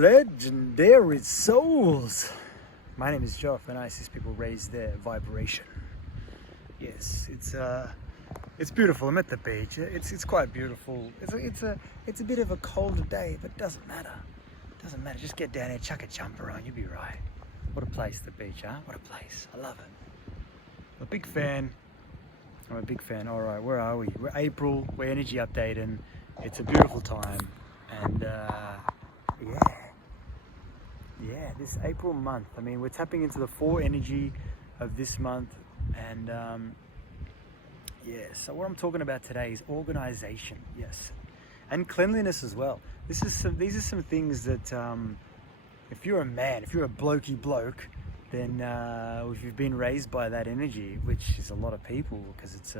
Legendary souls. My name is Joff, and I assist people raise their vibration. Yes, it's beautiful. I'm at the beach. It's quite beautiful. It's a bit of a cold day, but it doesn't matter. Doesn't matter. Just get down here, chuck a jumper on, you'll be right. What a place, the beach, huh? What a place. I love it. I'm a big fan. All right, where are we? We're April. We're energy updating. It's a beautiful time, and yeah, this April month. I mean, we're tapping into the 4 energy of this month, and so what I'm talking about today is organization, yes, and cleanliness as well. These are some things that if you're a man, if you're a blokey bloke, then if you've been raised by that energy, which is a lot of people, because it's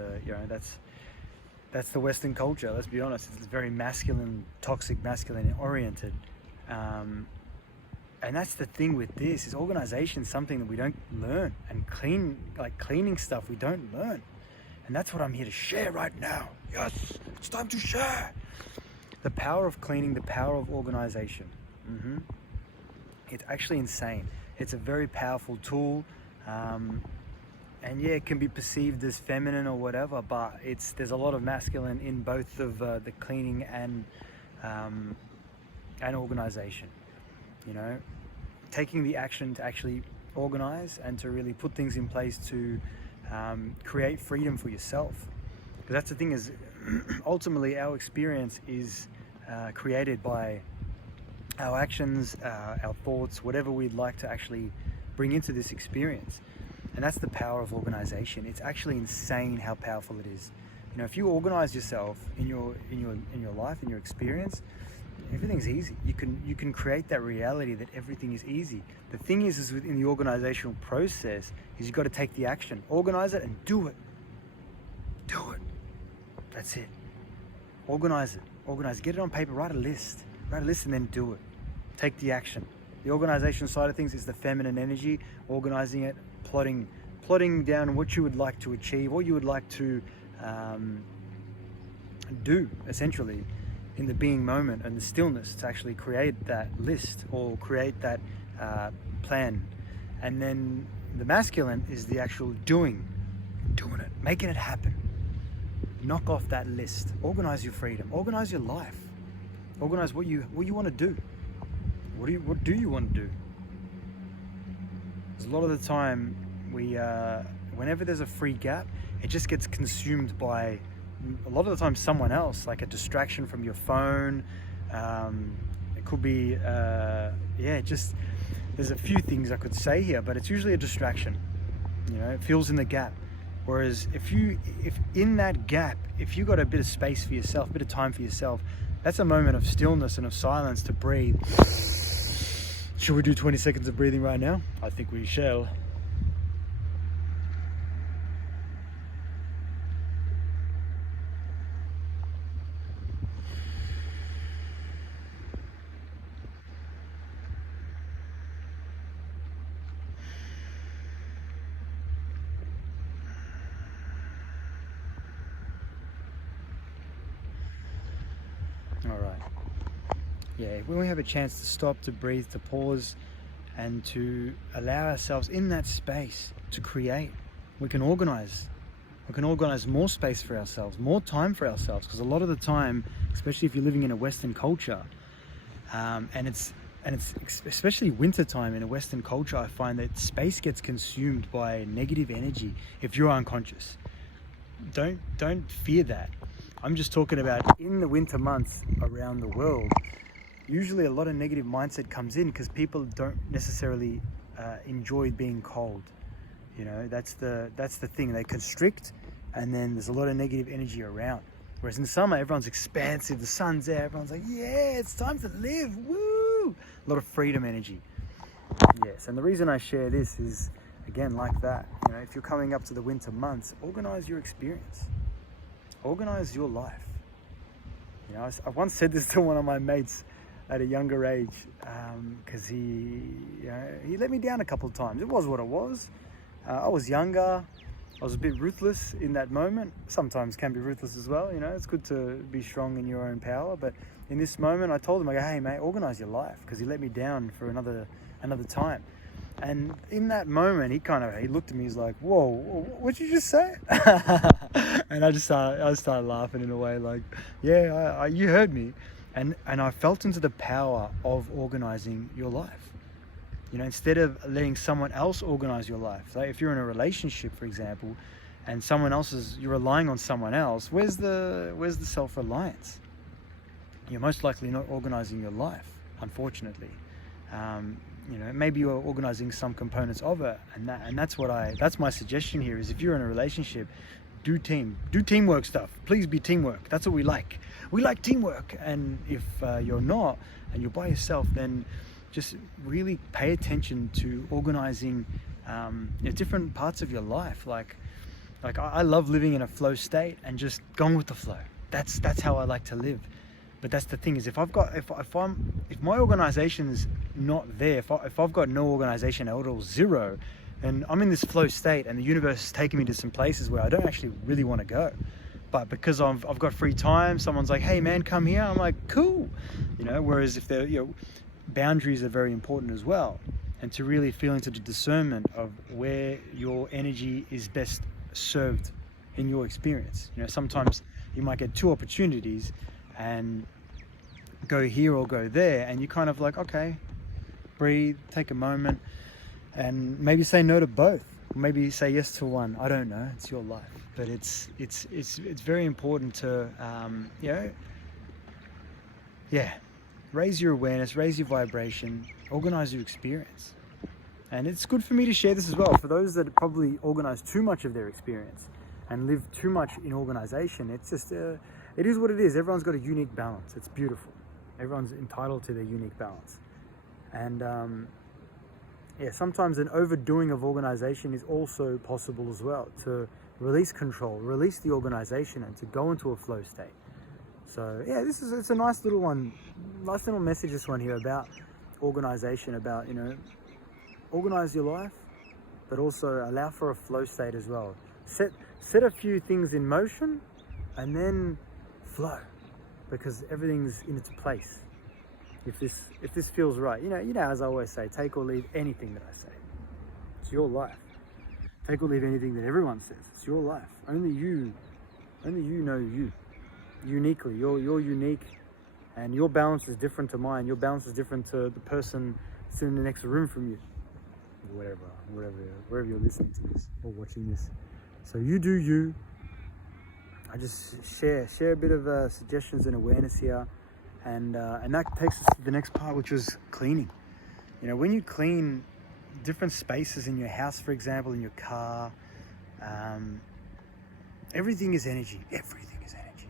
that's the Western culture. Let's be honest, it's very masculine, toxic masculine oriented. And that's the thing with this, is organization is something that we don't learn, and cleaning stuff we don't learn. And that's what I'm here to share right now. Yes, it's time to share. The power of cleaning, the power of organization. It's actually insane. It's a very powerful tool. And yeah, it can be perceived as feminine or whatever, but there's a lot of masculine in both of the cleaning and organization. You know, taking the action to actually organize and to really put things in place to create freedom for yourself. Because that's the thing, is ultimately our experience is created by our actions, our thoughts, whatever we'd like to actually bring into this experience. And that's the power of organization. It's actually insane how powerful it is. You know, if you organize yourself in your life, in your experience, everything's easy. You can create that reality that everything is easy. The thing is within the organizational process is you've got to take the action, organize it, and do it. Do it. That's it. Organize it. Get it on paper. Write a list, and then do it. Take the action. The organization side of things is the feminine energy, organizing it, plotting down what you would like to achieve, what you would like to do, essentially, in the being moment and the stillness, to actually create that list or create that plan. And then the masculine is the actual doing it, making it happen. Knock off that list. Organize your freedom. Organize your life. Organize what you want to do. What do you want to do? Because a lot of the time, whenever there's a free gap, it just gets consumed by a lot of the time someone else, like a distraction from your phone. It could be, there's a few things I could say here, but it's usually a distraction. You know, it fills in the gap. Whereas if in that gap, if you got a bit of space for yourself, a bit of time for yourself, that's a moment of stillness and of silence to breathe. Should we do 20 seconds of breathing right now? I think we shall. All right. Yeah, when we have a chance to stop, to breathe, to pause, and to allow ourselves in that space to create, we can organize. We can organize more space for ourselves, more time for ourselves. Because a lot of the time, especially if you're living in a Western culture, and it's especially winter time in a Western culture, I find that space gets consumed by negative energy if you're unconscious. Don't fear that. I'm just talking about in the winter months around the world. Usually a lot of negative mindset comes in because people don't necessarily enjoy being cold. You know, that's the thing. They constrict, and then there's a lot of negative energy around. Whereas in summer, everyone's expansive, the sun's there, everyone's like, yeah, it's time to live, woo! A lot of freedom energy. Yes, and the reason I share this is, again, like that. You know, if you're coming up to the winter months, organize your experience. Organize your life. You know, I once said this to one of my mates at a younger age, because he let me down a couple of times. It was what it was. I was younger. I was a bit ruthless in that moment. Sometimes can be ruthless as well. You know, it's good to be strong in your own power, but in this moment, I told him, I go, hey mate, organize your life, because he let me down for another time. And in that moment, he looked at me, he's like, whoa, what'd you just say? And I started laughing in a way like, yeah, you heard me. And I felt into the power of organizing your life. You know, instead of letting someone else organize your life. Like if you're in a relationship, for example, and you're relying on someone else, where's the self-reliance? You're most likely not organizing your life, unfortunately. You know, maybe you're organizing some components of it, and that's my suggestion here, is if you're in a relationship, do teamwork stuff. Please be teamwork. That's what we like. We like teamwork. And if you're not, and you're by yourself, then just really pay attention to organizing different parts of your life. Like I love living in a flow state and just going with the flow. That's how I like to live. But that's the thing, is if my organization's not there, if I've got no organization at all, zero, then I'm in this flow state, and the universe is taking me to some places where I don't actually really want to go. But because I've got free time, someone's like, hey man, come here. I'm like, cool. You know, whereas if boundaries are very important as well, and to really feel into the discernment of where your energy is best served in your experience. You know, sometimes you might get two opportunities and go here or go there, and you kind of like, okay, breathe, take a moment, and maybe say no to both, or maybe say yes to one. I don't know, it's your life. But it's very important to raise your awareness, raise your vibration, organize your experience. And it's good for me to share this as well for those that probably organize too much of their experience and live too much in organization. It's just it is what it is. Everyone's got a unique balance. It's beautiful. Everyone's entitled to their unique balance. And sometimes an overdoing of organization is also possible as well, to release control, release the organization, and to go into a flow state. So yeah, it's a nice little message, this one here, about organization, about, you know, organize your life, but also allow for a flow state as well. Set a few things in motion, and then flow, because everything's in its place. If this feels right, you know, as I always say, take or leave anything that I say. It's your life. Take or leave anything that everyone says. It's your life. Only you know you uniquely. You're unique, and your balance is different to mine. Your balance is different to the person sitting in the next room from you. Wherever you're listening to this or watching this. So you do you. I just share a bit of suggestions and awareness here, and that takes us to the next part, which was cleaning. You know, when you clean different spaces in your house, for example, in your car, everything is energy. Everything is energy.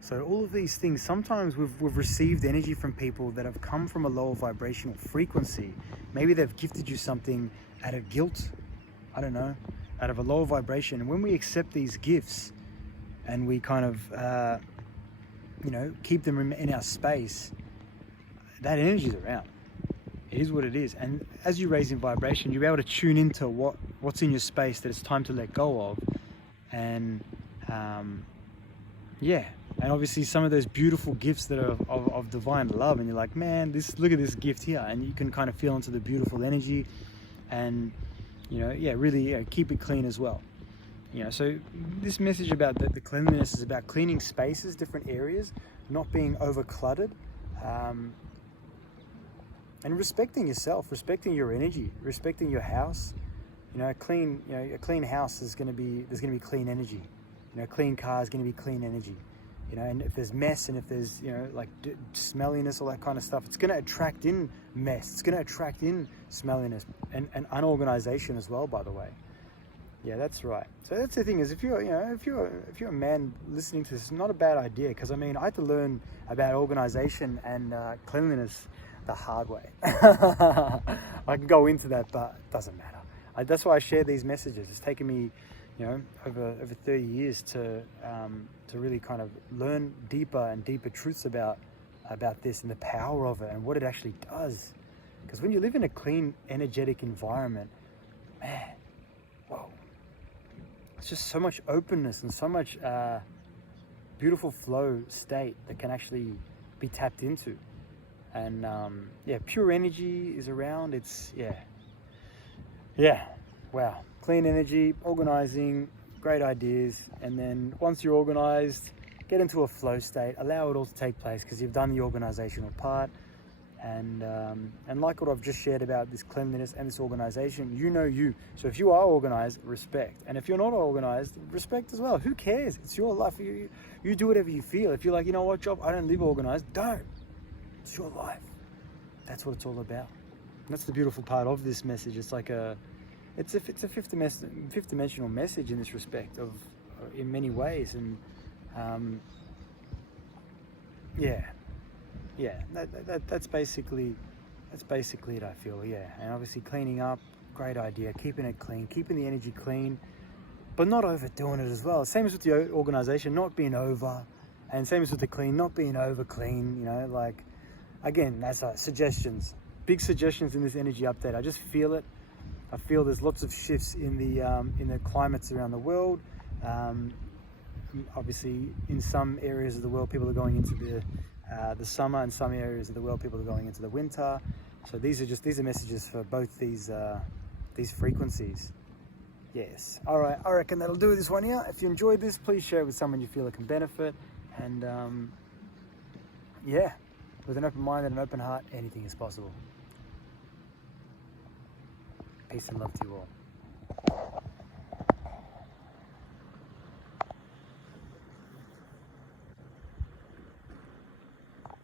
So all of these things, sometimes we've received energy from people that have come from a lower vibrational frequency. Maybe they've gifted you something out of guilt, I don't know, out of a lower vibration. And when we accept these gifts and we kind of, keep them in our space, that energy is around. It is what it is. And as you raise in vibration, you'll be able to tune into what's in your space that it's time to let go of. And and obviously some of those beautiful gifts that are of divine love, and you're like, man, look at this gift here, and you can kind of feel into the beautiful energy, and really keep it clean as well. So this message about the cleanliness is about cleaning spaces, different areas, not being over cluttered, and respecting yourself, respecting your energy, respecting your house. A clean house there's going to be clean energy. A clean car is going to be clean energy. And if there's mess, and if there's smelliness, all that kind of stuff, it's going to attract in mess. It's going to attract in smelliness and unorganization as well, by the way. Yeah, that's right. So that's the thing, is if you're a man listening to this, it's not a bad idea, because I had to learn about organization and cleanliness the hard way. I can go into that, but it doesn't matter. That's why I share these messages. It's taken me, over 30 years to really kind of learn deeper and deeper truths about this and the power of it and what it actually does. Because when you live in a clean, energetic environment, man, whoa, it's just so much openness and so much beautiful flow state that can actually be tapped into. And yeah, pure energy is around. It's wow, clean energy, organizing, great ideas. And then once you're organized, get into a flow state, allow it all to take place, because you've done the organizational part. And like what I've just shared about this cleanliness and this organization, you know you. So if you are organized, respect. And if you're not organized, respect as well. Who cares? It's your life. You do whatever you feel. If you're like, you know what, Job, I don't live organized, don't. It's your life. That's what it's all about. And that's the beautiful part of this message. It's like it's a fifth dimensional message in this respect, of in many ways. And that's basically it, I feel. Yeah. And obviously cleaning up, great idea. Keeping it clean, keeping the energy clean, but not overdoing it as well. Same as with the organization, not being over, and same as with the clean, not being over clean. You know, like, again, that's suggestions, big suggestions in this energy update. I just feel it. I feel there's lots of shifts in the climates around the world. Obviously, in some areas of the world, people are going into the summer. In some areas of the world, people are going into the winter. So these are messages for both these frequencies. Yes. All right. I reckon that'll do this one here. If you enjoyed this, please share it with someone you feel it can benefit. And yeah, with an open mind and an open heart, anything is possible. Peace and love to you all.